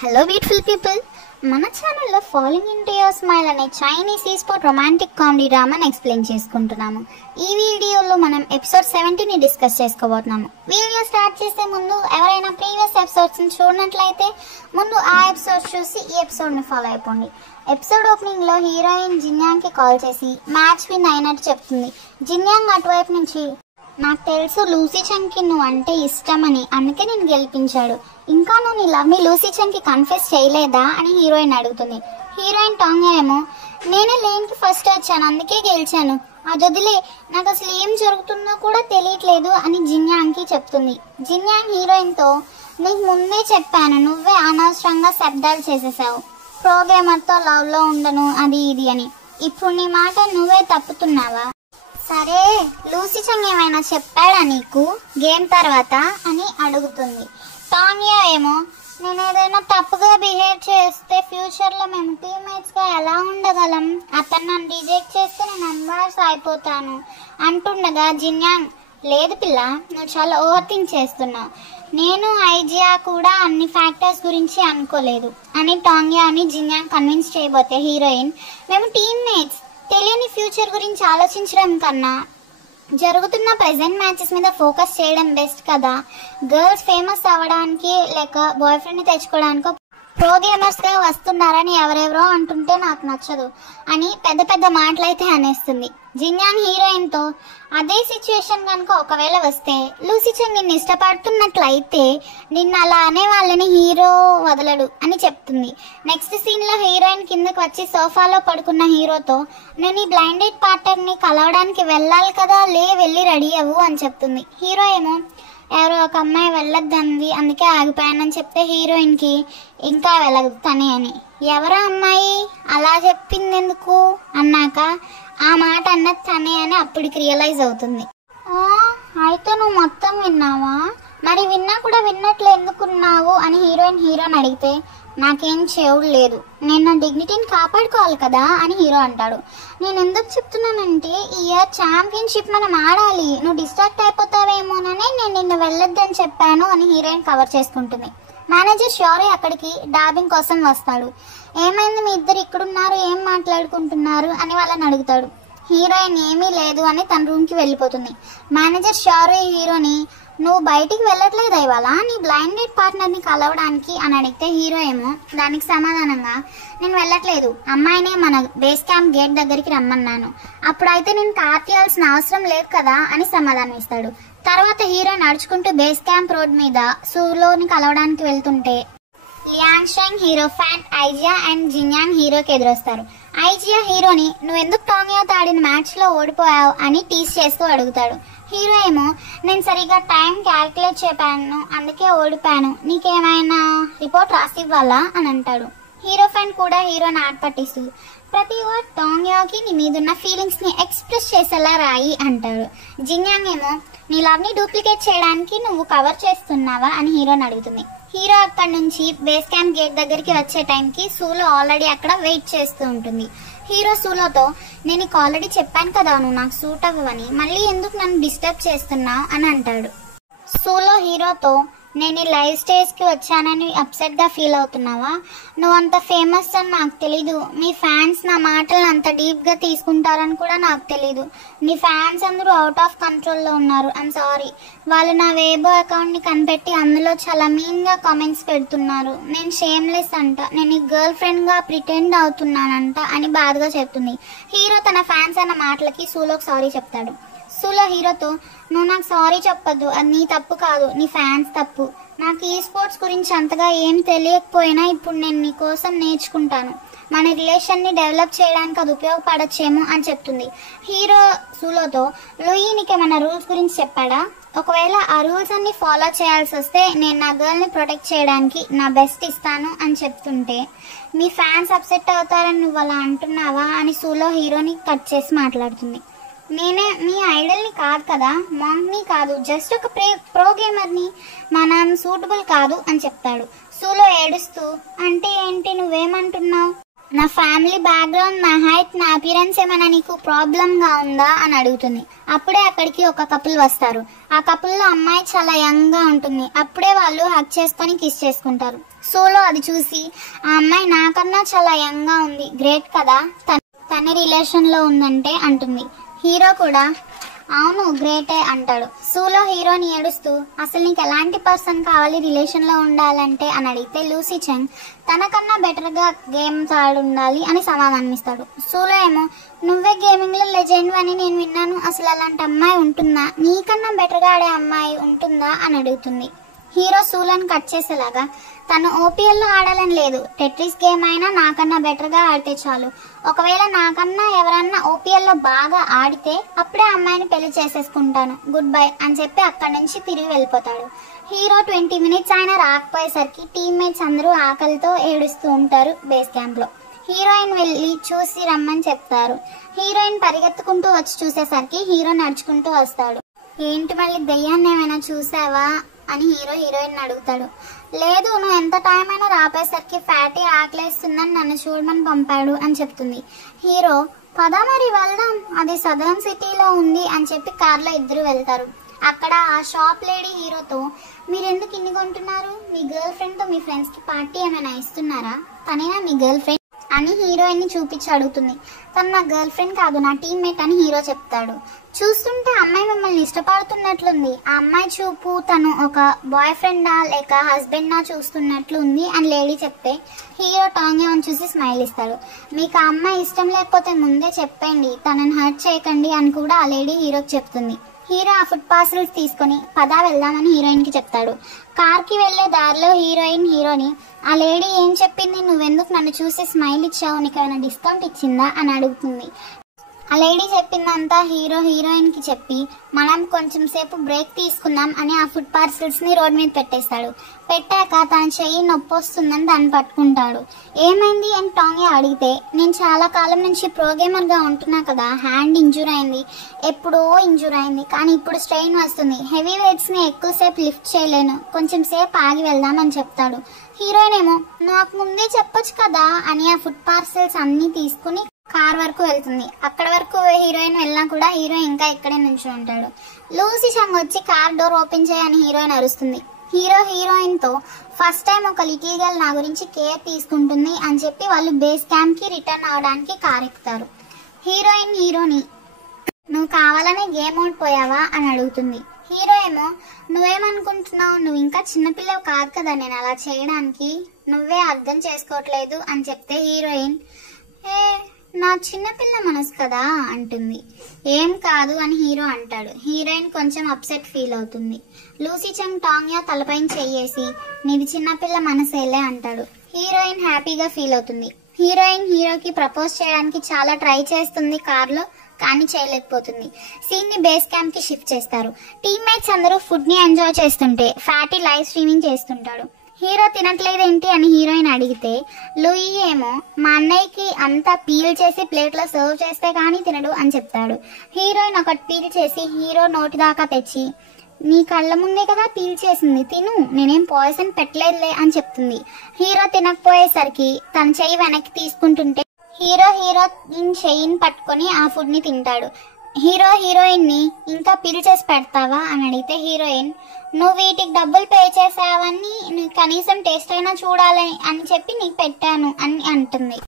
Hello beautiful people, మన ఛానల్లో following into your smile అనే చైనీస్ ఈస్పోర్ట్ రొమాంటిక్ కామెడీ డ్రామాని ఎక్స్ప్లెయిన్ చేసుకుంటున్నాము. ఈ వీడియోలో మనం ఎపిసోడ్ 70ని డిస్కస్ చేసుకోబోతున్నాము. వీడియో స్టార్ట్ చేసే ముందు ఎవరైనా ప్రీవియస్ ఎపిసోడ్స్ని చూడనట్లయితే ముందు ఆ ఎపిసోడ్ చూసి ఈ ఎపిసోడ్ని ఫాలో అయిపోండి. ఎపిసోడ్ ఓపెనింగ్లో హీరోయిన్ జిన్యాంగ్కి కాల్ చేసి మ్యాచ్ విన్ అయినట్టు చెప్తుంది. జిన్యాంగ్ అటువైపు నుంచి, నాకు తెలుసు లూసీ చంగ్కి నువ్వు అంటే ఇష్టమని, అందుకే నేను గెలిపించాడు. ఇంకా నువ్వు నీ లవ్ని లూసీ చంగ్కి కన్ఫెస్ చేయలేదా అని హీరోయిన్ అడుగుతుంది. హీరోయిన్ టాంగ్ ఏమో, నేనే లేన్కి ఫస్ట్ వచ్చాను, అందుకే గెలిచాను, అదొదిలే, నాకు అసలు ఏం జరుగుతుందో కూడా తెలియట్లేదు అని జిన్యాంగ్కి చెప్తుంది. జిన్యాంగ్ హీరోయిన్తో, నీకు ముందే చెప్పాను, నువ్వే అనవసరంగా శబ్దాలు చేసేసావు, ప్రోగ్రామర్తో లవ్లో ఉండను అది ఇది అని, ఇప్పుడు నీ మాట నువ్వే తప్పుతున్నావా? సరే, లూసీ చంగ్ ఏమైనా చెప్పాడా నీకు గేమ్ తర్వాత అని అడుగుతుంది. టాంగ్యా ఏమో, నేను ఏదైనా తప్పుగా బిహేవ్ చేస్తే ఫ్యూచర్లో మేము టీమ్మేట్స్గా ఎలా ఉండగలం, అతను నన్ను రిజెక్ట్ చేస్తే నేను ఎంబారస్ అయిపోతాను అంటుండగా జిన్యాంగ్, లేదు పిల్ల, నువ్వు చాలా ఓవర్ థింక్ చేస్తున్నావు, నేను ఐజియా కూడా అన్ని ఫ్యాక్టర్స్ గురించి అనుకోలేదు అని టాంగ్యాని జిన్యాంగ్ కన్విన్స్ చేయబోతే హీరోయిన్, మేము టీమ్మేట్స్, తెలియని ఫ్యూచర్ గురించి ఆలోచించడం కన్నా జరుగుతున్న ప్రెజెంట్ మ్యాచెస్ మీద ఫోకస్ చేయడం బెస్ట్ కదా, గర్ల్స్ ఫేమస్ అవ్వడానికి లేక బాయ్ ఫ్రెండ్ని తెచ్చుకోవడానికో ప్రో గేమర్స్గా వస్తున్నారని ఎవరెవరో అంటుంటే నాకు నచ్చదు అని పెద్ద పెద్ద మాటలైతే అనేస్తుంది. జిన్యాంగ్ హీరోయిన్తో, అదే సిచ్యువేషన్ కనుక ఒకవేళ వస్తే లూసీ చంగ్ నిన్ను ఇష్టపడుతున్నట్లయితే నిన్ను అలా అనే వాళ్ళని హీరో వదలడు అని చెప్తుంది. నెక్స్ట్ సీన్లో హీరోయిన్ కిందకి వచ్చి సోఫాలో పడుకున్న హీరోతో, నేను ఈ బ్లైండెడ్ పార్ట్నర్ని కలవడానికి వెళ్ళాలి కదా, వెళ్ళి రెడీ అవ్వు అని చెప్తుంది. హీరో ఏమో, ఎవరో ఒక అమ్మాయి వెళ్ళొద్దంది, అందుకే ఆగిపోయానని చెప్తే హీరోయిన్కి, ఇంకా వెళ్ళదు తనే అని. ఎవరో అమ్మాయి అలా చెప్పింది ఎందుకు అన్నాక, ఆ మాట అన్నది తనే అని అప్పటికి రియలైజ్ అవుతుంది. అయితే నువ్వు మొత్తం విన్నావా, మరి విన్నా కూడా విన్నట్లు ఎందుకున్నావు అని హీరోని అడిగితే, నాకేం చెవుడు లేదు, నేను నా డిగ్నిటీని కాపాడుకోవాలి కదా అని హీరో అంటాడు. నేను ఎందుకు చెప్తున్నానంటే ఈ ఇయర్ ఛాంపియన్షిప్ మనం ఆడాలి, నువ్వు డిస్ట్రాక్ట్ అయిపోతావేమోనని నేను నిన్ను వెళ్ళొద్దని చెప్పాను అని హీరోయిన్ కవర్ చేసుకుంటుంది. మేనేజర్ షారీ అక్కడికి డాబింగ్ కోసం వస్తాడు. ఏమైంది మీ ఇద్దరు ఇక్కడున్నారు, ఏం మాట్లాడుకుంటున్నారు అని వాళ్ళని అడుగుతాడు. హీరోయిన్ ఏమీ లేదు అని తన రూమ్కి వెళ్ళిపోతుంది. మేనేజర్ షారీ హీరోని, నువ్వు బయటికి వెళ్ళట్లేదు ఇవాళ నీ బ్లైండెడ్ పార్ట్నర్ని కలవడానికి అని అడిగితే హీరో ఏమో దానికి సమాధానంగా, నేను వెళ్ళట్లేదు, అమ్మాయినే మన బేస్ క్యాంప్ గేట్ దగ్గరికి రమ్మన్నాను, అప్పుడైతే నేను కార్ అవసరం లేదు కదా అని సమాధానం ఇస్తాడు. తర్వాత హీరో నడుచుకుంటూ బేస్ క్యాంప్ రోడ్ మీద సూలోని కలవడానికి వెళ్తుంటే Liang Sheng hero Fan Aijia and Jinyang హీరోకి ఎదురొస్తారు. ఐజియా హీరోని, నువ్వు ఎందుకు టాంగ్యాతో ఆడిన మ్యాచ్లో ఓడిపోయావు అని టీస్ చేస్తూ అడుగుతాడు. హీరో ఏమో, నేను సరిగ్గా టైం క్యాల్కులేట్ చెప్పాను, అందుకే ఓడిపోయాను, నీకేమైనా రిపోర్ట్ రాసివ్వాలా అని అంటాడు. హీరో ఫ్రెండ్ కూడా హీరోని ఆట పట్టిస్తూ, ప్రతి వర్డ్ టాంగ్యాకి నీ మీదున్న ఫీలింగ్స్ని ఎక్స్ప్రెస్ చేసేలా రాయి అంటాడు. జిన్యాంగ్ ఏమో, నీ లవ్ని డూప్లికేట్ చేయడానికి నువ్వు కవర్ చేస్తున్నావా అని హీరోని అడుగుతుంది. హీరో అక్కడి నుంచి బేస్ క్యాంప్ గేట్ దగ్గరికి వచ్చే టైంకి సూలో ఆల్రెడీ అక్కడ వెయిట్ చేస్తూ ఉంటుంది. హీరో సూలోతో, నేను నీకు ఆల్రెడీ చెప్పాను కదా నువ్వు నాకు సూట్ అవ్వని, మళ్ళీ ఎందుకు నన్ను డిస్టర్బ్ చేస్తున్నావు అని అంటాడు. సూలో హీరోతో, నేను ఈ లైవ్ స్టేజ్కి వచ్చానని అప్సెట్గా ఫీల్ అవుతున్నావా, నువ్వు అంత ఫేమస్ అని నాకు తెలీదు, మీ ఫ్యాన్స్ నా మాటలను అంత డీప్గా తీసుకుంటారని కూడా నాకు తెలీదు, నీ ఫ్యాన్స్ అందరూ అవుట్ ఆఫ్ కంట్రోల్లో ఉన్నారు, ఐమ్ సారీ, వాళ్ళు నా వేబో అకౌంట్ని కనిపెట్టి అందులో చాలా మీన్గా కామెంట్స్ పెడుతున్నారు, నేను షేమ్లెస్ అంట, నేను ఈ గర్ల్ ఫ్రెండ్గా ప్రిటెండ్ అవుతున్నానంట అని బాధగా చెప్తుంది. హీరో తన ఫ్యాన్స్ అన్న మాటలకి సూలోకి సారీ చెప్తాడు. సూలో హీరోతో, నువ్వు నాకు సారీ చెప్పద్దు, అది నీ తప్పు కాదు, నీ ఫ్యాన్స్ తప్పు, నాకు ఈ స్పోర్ట్స్ గురించి అంతగా ఏం తెలియకపోయినా ఇప్పుడు నేను నీ కోసం నేర్చుకుంటాను, మన రిలేషన్ని డెవలప్ చేయడానికి అది ఉపయోగపడచ్చేమో అని చెప్తుంది. హీరో సూలోతో, లూయి నీకేమైనా రూల్స్ గురించి చెప్పాడా, ఒకవేళ ఆ రూల్స్ అన్ని ఫాలో చేయాల్సి వస్తే నేను నా గర్ల్ని ప్రొటెక్ట్ చేయడానికి నా బెస్ట్ ఇస్తాను అని చెప్తుంటే, మీ ఫ్యాన్స్ అప్సెట్ అవుతారని నువ్వు అలా అంటున్నావా అని సూలో హీరోని కట్ చేసి మాట్లాడుతుంది. నేనే మీ ఐడల్ని కాదు కదా, మాంగ్ని కాదు, జస్ట్ ఒక ప్రో గేమర్ని, మనం సూటబుల్ కాదు అని చెప్తాడు. సూలో ఏడుస్తూ, అంటే ఏంటి నువ్వేమంటున్నావు, నా ఫ్యామిలీ బ్యాక్గ్రౌండ్, నా హైట్, నా అపియరెన్స్ ఏమైనా నీకు ప్రాబ్లంగా ఉందా అని అడుగుతుంది. అప్పుడే అక్కడికి ఒక కపుల్ వస్తారు. ఆ కపుల్లో అమ్మాయి చాలా యంగ్ గా ఉంటుంది. అప్పుడే వాళ్ళు హగ్ చేసుకొని కిస్ చేసుకుంటారు. సోలో అది చూసి ఆ అమ్మాయి నాకన్నా చాలా యంగ్ గా ఉంది, గ్రేట్ కదా, తన రిలేషన్ లో ఉందంటే అంటుంది. హీరో కూడా అవును గ్రేటే అంటాడు. సూలో హీరోని ఏడుస్తూ అసలు నీకు ఎలాంటి పర్సన్ కావాలి రిలేషన్ లో ఉండాలంటే అని అడిగితే లూసీ చెంగ్ తనకన్నా బెటర్ గా గేమ్స్ ఆడుండాలి అని సమాధానం ఇస్తాడు. సూలో ఏమో నువ్వే గేమింగ్ లో లెజెండ్ అని నేను విన్నాను, అసలు అలాంటి అమ్మాయి ఉంటుందా, నీకన్నా బెటర్ గా ఆడే అమ్మాయి ఉంటుందా అని అడుగుతుంది. హీరో సూలను కట్ చేసేలాగా తను ఓపీఎల్ లో ఆడాలని లేదు, టెట్రిస్ గేమ్ అయినా నాకన్నా బెటర్ గా ఆడితే చాలు, ఒకవేళ నాకన్నా ఎవరన్నా ఓపీఎల్ లో బాగా ఆడితే అప్పుడే అమ్మాయిని పెళ్లి చేసేసుకుంటాను, గుడ్ బై అని చెప్పి అక్కడి నుంచి తిరిగి వెళ్ళిపోతాడు. హీరో 20 minutes అయినా రాకపోయేసరికి టీమ్మేట్స్ అందరూ ఆకలితో ఏడుస్తూ ఉంటారు బేస్ క్యాంప్ లో. హీరోయిన్ వెళ్ళి చూసి రమ్మని చెప్తారు. హీరోయిన్ పరిగెత్తుకుంటూ వచ్చి చూసేసరికి హీరో నడుచుకుంటూ వస్తాడు. ఏంటి మళ్ళీ దెయ్యాన్ని ఏమైనా చూసావా అని హీరోయిన్ అడుగుతాడు. లేదు, నువ్వు ఎంత టైం అయినా రాపేసరికి ఫ్యాటీ ఆకలేస్తుందని నన్ను చూడమని పంపాడు అని చెప్తుంది. హీరో పద మరి వెళ్దాం, అది సదర్న్ సిటీలో ఉంది అని చెప్పి కార్లో ఇద్దరు వెళ్తారు. అక్కడ ఆ షాప్ లేడీ హీరోతో మీరెందుకు ఇన్ని కొంటున్నారు, మీ గర్ల్ ఫ్రెండ్ తో మీ ఫ్రెండ్స్ కి పార్టీ ఏమైనా ఇస్తున్నారా, తనేనా మీ గర్ల్ ఫ్రెండ్ అని హీరోయిన్ ని చూపించి అడుగుతుంది. తను నా గర్ల్ ఫ్రెండ్ కాదు, నా టీమ్మేట్ అని హీరో చెప్తాడు. చూస్తుంటే అమ్మాయి మిమ్మల్ని ఇష్టపడుతున్నట్లుంది, ఆ అమ్మాయి చూపు తను ఒక బాయ్ ఫ్రెండా లేక హస్బెండా చూస్తున్నట్లు ఉంది అని లేడీ చెప్తే హీరో టాంగ్యాన్ చూసి స్మైల్ ఇస్తాడు. మీకు ఆ అమ్మాయి ఇష్టం లేకపోతే ముందే చెప్పండి, తనని హర్ట్ చేయకండి అని కూడా ఆ లేడీ హీరోకి చెప్తుంది. హీరో ఆ ఫుడ్ పార్సల్స్ తీసుకుని పదా వెళ్దామని హీరోయిన్ కి చెప్తాడు. కార్ కి వెళ్లే దారిలో హీరోని ఆ లేడీ ఏం చెప్పింది, నువ్వెందుకు నన్ను చూసి స్మైల్ ఇచ్చావు, నీకు ఏమైనా డిస్కౌంట్ ఇచ్చిందా అని అడుగుతుంది. ఆ లేడీ చెప్పిందంతా హీరోయిన్ కి చెప్పి మనం కొంచెం సేపు బ్రేక్ తీసుకుందాం అని ఆ ఫుడ్ పార్సల్స్ ని రోడ్ మీద పెట్టేస్తాడు. పెట్టాక తన చెయ్యి నొప్పి వస్తుందని దాన్ని పట్టుకుంటాడు. ఏమైంది అని టాంగే అడిగితే నేను చాలా కాలం నుంచి ప్రోగేమర్ గా ఉంటున్నా కదా, హ్యాండ్ ఇంజూర్ అయింది, ఎప్పుడో ఇంజూర్ అయింది, కానీ ఇప్పుడు స్ట్రెయిన్ వస్తుంది, హెవీ వెయిట్స్ ని ఎక్కువసేపు లిఫ్ట్ చేయలేను, కొంచెం సేపు ఆగి వెళ్దాం అని చెప్తాడు. హీరోయిన్ ఏమో నాకు ముందే చెప్పొచ్చు కదా అని ఆ ఫుడ్ పార్సల్స్ అన్ని తీసుకుని కార్ వరకు వెళ్తుంది. అక్కడ వరకు హీరోయిన్ వెళ్ళినా కూడా హీరో ఇంకా ఇక్కడే నుంచి ఉంటాడు. లూసీ చంగ్ వచ్చి కార్ డోర్ ఓపెన్ చేయని హీరోయిన్ అరుస్తుంది. హీరోయిన్ తో ఫస్ట్ టైం ఒక లిటిల్ గర్ల్ నా గురించి కేర్ తీసుకుంటుంది అని చెప్పి వాళ్ళు బేస్ క్యాంప్ కి రిటర్న్ అవడానికి కార్ ఎక్కుతారు. హీరోని నువ్వు కావాలనే గేమ్ ఓడిపోయావా అని అడుగుతుంది. హీరో ఏమో నువ్వేమనుకుంటున్నావు, నువ్వు ఇంకా చిన్నపిల్లవు కాదు కదా నేను అలా చేయడానికి, నువ్వే అర్థం చేసుకోవట్లేదు అని చెప్తే హీరోయిన్ నా చిన్నపిల్ల మనసు కదా అంటుంది. ఏం కాదు అని హీరో అంటాడు. హీరోయిన్ కొంచెం అప్సెట్ ఫీల్ అవుతుంది. లూసీ చంగ్ టాంగ్యా తలపైన చెయ్యేసి నీది చిన్నపిల్ల మనసేలే అంటాడు. హీరోయిన్ హ్యాపీగా ఫీల్ అవుతుంది. హీరోకి ప్రపోజ్ చేయడానికి చాలా ట్రై చేస్తుంది కార్లో, కానీ చేయలేకపోతుంది. సీన్ ని బేస్ క్యాంప్ కి షిఫ్ట్ చేస్తారు. టీమ్మేట్స్ అందరూ ఫుడ్ ని ఎంజాయ్ చేస్తుంటే ఫ్యాటీ లైవ్ స్ట్రీమింగ్ చేస్తుంటాడు. హీరో తినట్లేదేంటి అని హీరోయిన్ అడిగితే లూయి ఏమో మా అన్నయ్యకి అంతా పీల్ చేసి ప్లేట్లో సర్వ్ చేస్తే కానీ తినడు అని చెప్తాడు. హీరోయిన్ ఒకటి పీల్ చేసి హీరో నోటి దాకా తెచ్చి నీ కళ్ళ ముందే కదా పీల్ చేసింది, తిను, నేనేం పాయిజన్ పెట్టలేదులే అని చెప్తుంది. హీరో తినకపోయేసరికి తన చెయ్యి వెనక్కి తీసుకుంటుంటే హీరోయిన్ చెయ్యిని పట్టుకొని ఆ ఫుడ్ ని తింటాడు. హీరోయిన్ ని ఇంకా పీల్ చేసి పెడతావా అని అడిగితే హీరోయిన్ నువ్వు వీటికి డబ్బులు పే చేసావని కనీసం టేస్ట్ అయినా చూడాలని అని చెప్పి నీకు పెట్టాను అని అంటుంది.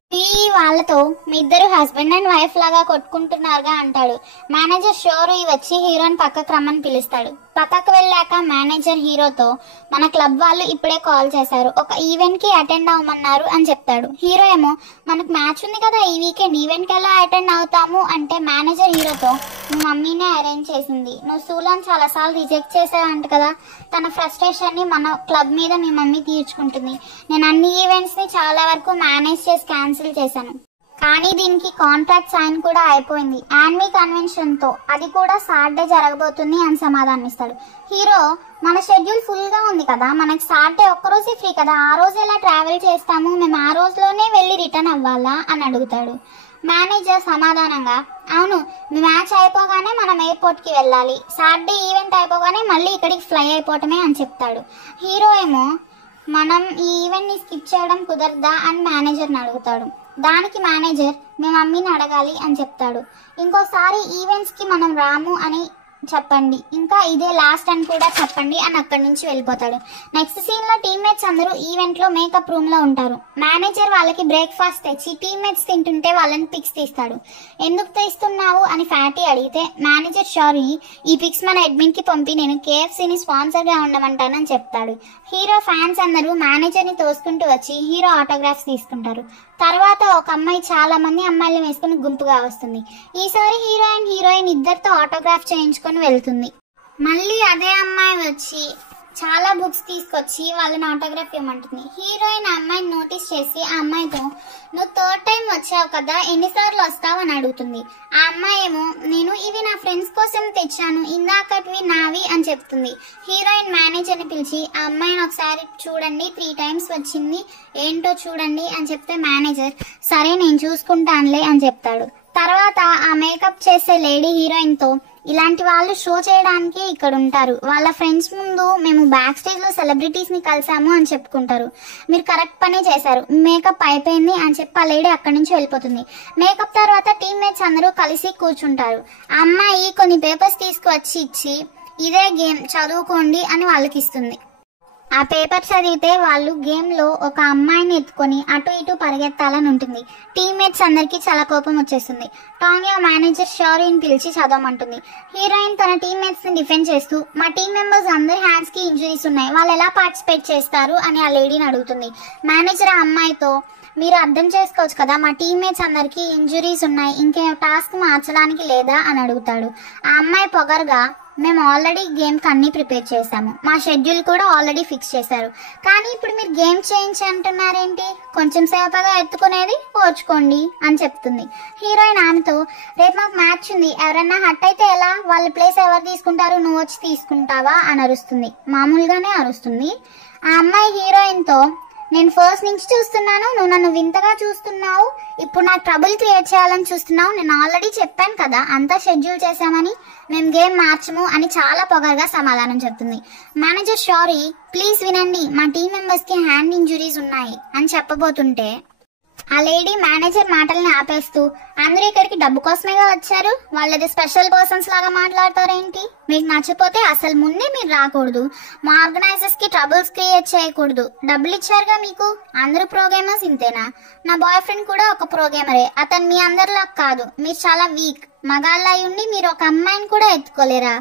వాళ్ళతో మీ ఇద్దరు హస్బెండ్ అండ్ వైఫ్ లాగా కొట్టుకుంటున్నారుగా అంటాడు. మేనేజర్ షోరు వచ్చి హీరోని పక్కకు రమ్మని పిలుస్తాడు. పక్కకు వెళ్ళాక మేనేజర్ హీరోతో మన క్లబ్ వాళ్ళు ఇప్పుడే కాల్ చేశారు, ఒక ఈవెంట్ కి అటెండ్ అవ్వమన్నారు అని చెప్తాడు. హీరో ఏమో మనకు మ్యాచ్ ఉంది కదా ఈ వీకెండ్, ఈవెంట్ కి ఎలా అటెండ్ అవుతాము అంటే మేనేజర్ హీరోతో నువ్వు మమ్మీనే అరేంజ్ చేసింది, నువ్వు సూలాన్ చాలా సార్లు రిజెక్ట్ చేసావంట కదా, తన ఫ్రస్ట్రేషన్ ని మన క్లబ్ మీద మీ మమ్మీ తీర్చుకుంటుంది, నేను అన్ని ఈవెంట్స్ ని చాలా వరకు మేనేజ్ చేసి క్యాన్సిల్ చేశాను, కానీ దీనికి కాంట్రాక్ట్ సైన్ కూడా అయిపోయింది యాన్మీ కన్వెన్షన్ తో, అది కూడా సాటర్డే జరగబోతుంది అని సమాధానం ఇస్తాడు. హీరో మన షెడ్యూల్ ఫుల్ గా ఉంది కదా, మనకి సాటర్డే ఒక్కరోజే ఫ్రీ కదా, ఆ రోజు ఎలా ట్రావెల్ చేస్తాము, మేము ఆ రోజులోనే వెళ్ళి రిటర్న్ అవ్వాలా అని అడుగుతాడు. మేనేజర్ సమాధానంగా అవును మీ మ్యాచ్ అయిపోగానే మనం ఎయిర్పోర్ట్ కి వెళ్ళాలి, సాటర్డే ఈవెంట్ అయిపోగానే మళ్ళీ ఇక్కడికి ఫ్లై అయిపోవటమే అని చెప్తాడు. హీరో ఏమో మనం ఈ ఈవెంట్ ని స్కిప్ చేయడం కుదరదా అని మేనేజర్ని అడుగుతాడు. దానికి మేనేజర్ మీ మమ్మీని అడగాలి అని చెప్తాడు. ఇంకోసారి ఈవెంట్స్కి మనం రాము అని చెప్పండి, ఇంకా ఇదే లాస్ట్ అని కూడా చెప్పండి అని అక్కడి నుంచి వెళ్ళిపోతాడు. నెక్స్ట్ సీన్ లో టీమ్మేట్స్ అందరూ ఈవెంట్ లో మేకప్ రూమ్ లో ఉంటారు. మేనేజర్ వాళ్ళకి బ్రేక్ఫాస్ట్ తెచ్చి టీమ్మేట్స్ తింటుంటే వాళ్ళని పిక్స్ తీస్తాడు. ఎందుకు తీస్తున్నావు అని ఫ్యాటీ అడిగితే మేనేజర్ సారీ, ఈ పిక్స్ మన అడ్మిన్ కి పంపి నేను KFCని స్పాన్సర్ గా ఉండమంటానని చెప్తాడు. హీరో ఫ్యాన్స్ అందరూ మేనేజర్ ని తోసుకుంటూ వచ్చి హీరో ఆటోగ్రాఫ్స్ తీసుకుంటారు. తర్వాత ఒక అమ్మాయి చాలా మంది అమ్మాయిలు వేసుకుని గుంపుగా వస్తుంది. ఈసారి హీరోయిన్ ఇద్దరితో ఆటోగ్రాఫ్ చేయించుకొని వెళ్తుంది. మళ్ళీ అదే అమ్మాయి వచ్చి చాలా బుక్స్ తీసుకొచ్చి వాళ్ళని ఆటోగ్రాఫ్ ఇవ్వమంటుంది. హీరోయిన్ ఆ అమ్మాయిని నోటీస్ చేసి ఆ అమ్మాయితో నువ్వు థర్డ్ టైం వచ్చావు కదా, ఎన్నిసార్లు వస్తావు అని అడుగుతుంది. ఆ అమ్మాయి ఏమో నేను ఇవి నా ఫ్రెండ్స్ కోసం తెచ్చాను, ఇందాకటివి నావి అని చెప్తుంది. హీరోయిన్ మేనేజర్ని పిలిచి ఆ అమ్మాయిని ఒకసారి చూడండి, 3 times వచ్చింది, ఏంటో చూడండి అని చెప్తే మేనేజర్ సరే నేను చూసుకుంటానులే అని చెప్తాడు. తర్వాత ఆ మేకప్ చేసే లేడీ హీరోయిన్తో ఇలాంటి వాళ్ళు షో చేయడానికి ఇక్కడ ఉంటారు, వాళ్ళ ఫ్రెండ్స్ ముందు మేము బ్యాక్ స్టేజ్ లో సెలబ్రిటీస్ ని కలిసాము అని చెప్పుకుంటారు, మీరు కరెక్ట్ పనే చేశారు, మేకప్ అయిపోయింది అని చెప్పి ఆ లేడీ అక్కడి నుంచి వెళ్ళిపోతుంది. మేకప్ తర్వాత టీమ్మేట్స్ అందరూ కలిసి కూర్చుంటారు. ఆ అమ్మాయి కొన్ని పేపర్స్ తీసుకువచ్చి ఇచ్చి ఇదే గేమ్ చదువుకోండి అని వాళ్ళకి ఇస్తుంది. ఆ పేపర్ చదివితే వాళ్ళు గేమ్ లో ఒక అమ్మాయిని ఎత్తుకొని అటు ఇటు పరిగెత్తాలని ఉంటుంది. టీమ్మేట్స్ అందరికి చాలా కోపం వచ్చేస్తుంది. టాంగ్యా మేనేజర్ షారీని పిలిచి చదవమంటుంది. హీరోయిన్ తన టీమ్మేట్స్ ని డిఫెండ్ చేస్తూ మా టీం మెంబర్స్ అందరి హ్యాండ్స్ కి ఇంజురీస్ ఉన్నాయి, వాళ్ళు ఎలా పార్టిసిపేట్ చేస్తారు అని ఆ లేడీని అడుగుతుంది. మేనేజర్ ఆ అమ్మాయితో మీరు అర్థం చేసుకోవచ్చు కదా, మా టీమ్మేట్స్ అందరికి ఇంజురీస్ ఉన్నాయి, ఇంకే టాస్క్ మార్చడానికి లేదా అని అడుగుతాడు. ఆ అమ్మాయి పొగరుగా మేము ఆల్రెడీ గేమ్కి అన్ని ప్రిపేర్ చేశాము, మా షెడ్యూల్ కూడా ఆల్రెడీ ఫిక్స్ చేశారు, కానీ ఇప్పుడు మీరు గేమ్ చేంజ్ అంటున్నారేంటి, కొంచెం సేపగా ఎత్తుకునేది ఓర్చుకోండి అని చెప్తుంది. హీరోయిన్ ఆమెతో రేపు మాకు మ్యాచ్ ఉంది, ఎవరన్నా హట్ అయితే ఎలా, వాళ్ళ ప్లేస్ ఎవరు తీసుకుంటారు, నువ్వు వచ్చి తీసుకుంటావా అని అరుస్తుంది. మామూలుగానే అరుస్తుంది. ఆ అమ్మాయి హీరోయిన్తో నేను ఫస్ట్ నుంచి చూస్తున్నాను, నువ్వు నన్ను వింతగా చూస్తున్నావు, ఇప్పుడు నాకు ట్రబుల్ క్రియేట్ చేయాలని చూస్తున్నావు, నేను ఆల్రెడీ చెప్పాను కదా అంతా షెడ్యూల్ చేశామని, మేము గేమ్ మార్చము అని చాలా పొగరుగా సమాధానం చెప్తుంది. మేనేజర్ సారీ ప్లీజ్ వినండి, మా టీం మెంబర్స్ కి హ్యాండ్ ఇంజురీస్ ఉన్నాయి అని చెప్పబోతుంటే ఆ లేడీ మేనేజర్ మాటల్ని ఆపేస్తూ అందరూ ఇక్కడికి డబ్బు కోసమేగా వచ్చారు, వాళ్ళది స్పెషల్ పర్సన్స్ లాగా మాట్లాడతారేంటి, మీకు నచ్చపోతే అసలు ముందే మీరు రాకూడదు, మా ఆర్గనైజర్స్ కి ట్రబుల్స్ క్రియేట్ చేయకూడదు, డబ్బులు ఇచ్చారుగా మీకు, అందరూ ప్రోగేమర్స్ ఇంతేనా, నా బాయ్ ఫ్రెండ్ కూడా ఒక ప్రోగేమరే, అతను మీ అందరిలా కాదు, మీరు చాలా వీక్, మగాళ్ళ ఉండి మీరు ఒక అమ్మాయిని కూడా ఎత్తుకోలేరా,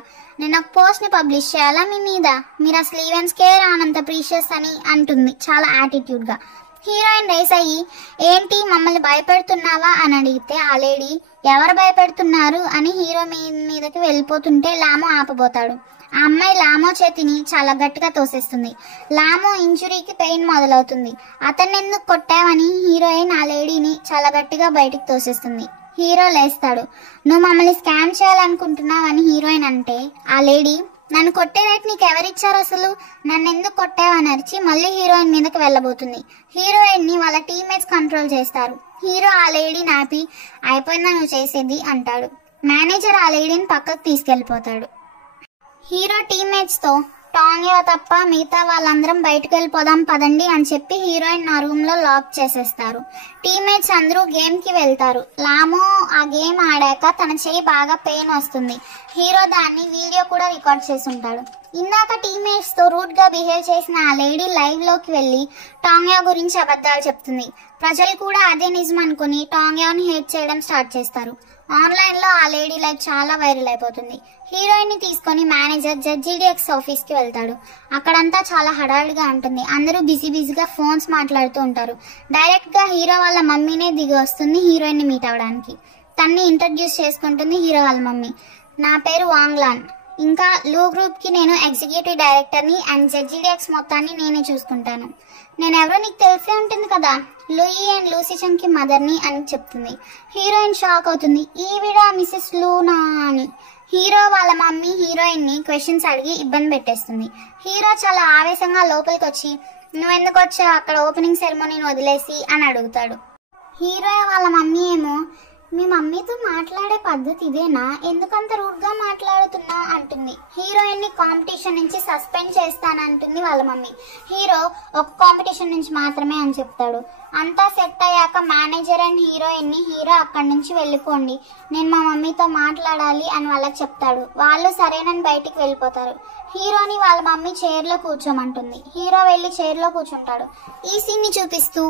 నేను ఒక పోస్ట్ ని పబ్లిష్ చేయాలా మీ మీద, మీరు అసలు ఈవెంట్స్ కే రానంత ప్రీషియస్ అని అంటుంది చాలా యాటిట్యూడ్ గా. హీరోయిన్ రైస్ అయ్యి ఏంటి మమ్మల్ని భయపెడుతున్నావా అని అడిగితే ఆ లేడీ ఎవరు భయపెడుతున్నారు అని హీరో మీదకి వెళ్ళిపోతుంటే లామో ఆపబోతాడు. ఆ అమ్మాయి లామో చేతిని చాలా గట్టిగా తోసేస్తుంది. లామో ఇంజురీకి పెయిన్ మొదలవుతుంది. అతన్ని ఎందుకు కొట్టావని హీరోయిన్ ఆ లేడీని చాలా గట్టిగా బయటికి తోసేస్తుంది. హీరో లేస్తాడు. నువ్వు మమ్మల్ని స్కామ్ చేయాలనుకుంటున్నావని హీరోయిన్ అంటే ఆ లేడీ నన్ను కొట్టే రైట్ నీకు ఎవరిచ్చారు, అసలు నన్ను ఎందుకు కొట్టావని అరిచి మళ్ళీ హీరోయిన్ మీదకి వెళ్ళబోతుంది. హీరోయిన్ ని వాళ్ళ టీమ్మేట్స్ కంట్రోల్ చేస్తారు. హీరో ఆ లేడీని ఆపి అయిపోయిందా నువ్వు చేసేది అంటాడు. మేనేజర్ ఆ లేడీని పక్కకు తీసుకెళ్లిపోతాడు. హీరో టీమ్మేట్స్ తో టాంగ్యా తప్ప మిగతా వాళ్ళందరం బయటకు వెళ్ళిపోదాం పదండి అని చెప్పి హీరోయిన్ నా రూమ్ లో లాక్ చేసేస్తారు. టీమ్మేట్స్ అందరూ గేమ్ కి వెళ్తారు. లామో ఆ గేమ్ ఆడాక తన చేయి బాగా పెయిన్ వస్తుంది. హీరో దాన్ని వీడియో కూడా రికార్డ్ చేసి ఉంటాడు. ఇందాక టీమ్మేట్స్ తో రూట్ గా బిహేవ్ చేసిన ఆ లేడీ లైవ్ లోకి వెళ్లి టాంగ్యా గురించి అబద్ధాలు చెప్తుంది. ప్రజలు కూడా అదే నిజం అనుకుని టాంగ్యాని హేట్ చేయడం స్టార్ట్ చేస్తారు. ఆన్లైన్ లో ఆ లేడీ లైఫ్ చాలా వైరల్ అయిపోతుంది. హీరోయిన్ ని తీసుకొని మేనేజర్ జడ్జిడిఎక్స్ ఆఫీస్ కి వెళ్తాడు. అక్కడంతా చాలా హడావిడిగా ఉంటుంది. అందరూ బిజీగా ఫోన్స్ మాట్లాడుతూ ఉంటారు. డైరెక్ట్ గా హీరో వాళ్ళ మమ్మీనే దిగి వస్తుంది హీరోయిన్ ని మీట్ అవడానికి. తన్ని ఇంట్రడ్యూస్ చేసుకుంటుంది హీరో వాళ్ళ మమ్మీ. నా పేరు వాంగ్లాన్, ఇంకా లూ గ్రూప్ కి నేను ఎగ్జిక్యూటివ్ డైరెక్టర్ ని అండ్ జడ్జిడిఎక్స్ మొత్తాన్ని నేనే చూసుకుంటాను. నేనెవరో నీకు తెలిసే ఉంటుంది కదా, లూయి అండ్ లూసీ చంగ్ కి మదర్ ని అని చెప్తుంది. హీరోయిన్ షాక్ అవుతుంది. ఈవిడ మిసెస్ లూనా అని. హీరో వాళ్ళ మమ్మీ హీరోయిన్ ని క్వశ్చన్స్ అడిగి ఇబ్బంది పెట్టేస్తుంది. హీరో చాలా ఆవేశంగా లోపలికి వచ్చి నువ్వెందుకు వచ్చావు అక్కడ ఓపెనింగ్ సెరమోనీని వదిలేసి అని అడుగుతాడు. హీరో వాళ్ళ మమ్మీ ఏమో మీ మమ్మీతో మాట్లాడే పద్ధతి ఇదేనా, ఎందుకంత రూడ్గా మాట్లాడుతున్నా అంటుంది. హీరోయిన్ ని కాంపిటీషన్ నుంచి సస్పెండ్ చేస్తానంటుంది వాళ్ళ మమ్మీ. హీరో ఒక కాంపిటీషన్ నుంచి మాత్రమే అని చెప్తాడు. అంతా సెట్ అయ్యాక మేనేజర్ అండ్ హీరోయిన్ ని హీరో అక్కడి నుంచి వెళ్ళిపోండి, నేను మా మమ్మీతో మాట్లాడాలి అని వాళ్ళకి చెప్తాడు. వాళ్ళు సరేనని బయటికి వెళ్ళిపోతారు. హీరోని వాళ్ళ మమ్మీ చైర్లో కూర్చోమంటుంది. హీరో వెళ్ళి చైర్లో కూర్చుంటాడు. ఈ సీన్ ని చూపిస్తూ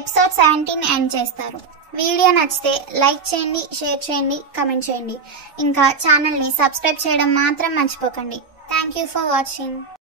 ఎపిసోడ్ 17 ఎండ్ చేస్తారు. వీడియో నచ్చితే లైక్ చేయండి, షేర్ చేయండి, కమెంట్ చేయండి. ఇంకా ఛానల్ని సబ్స్క్రైబ్ చేయడం మాత్రం మర్చిపోకండి. Thank you for watching.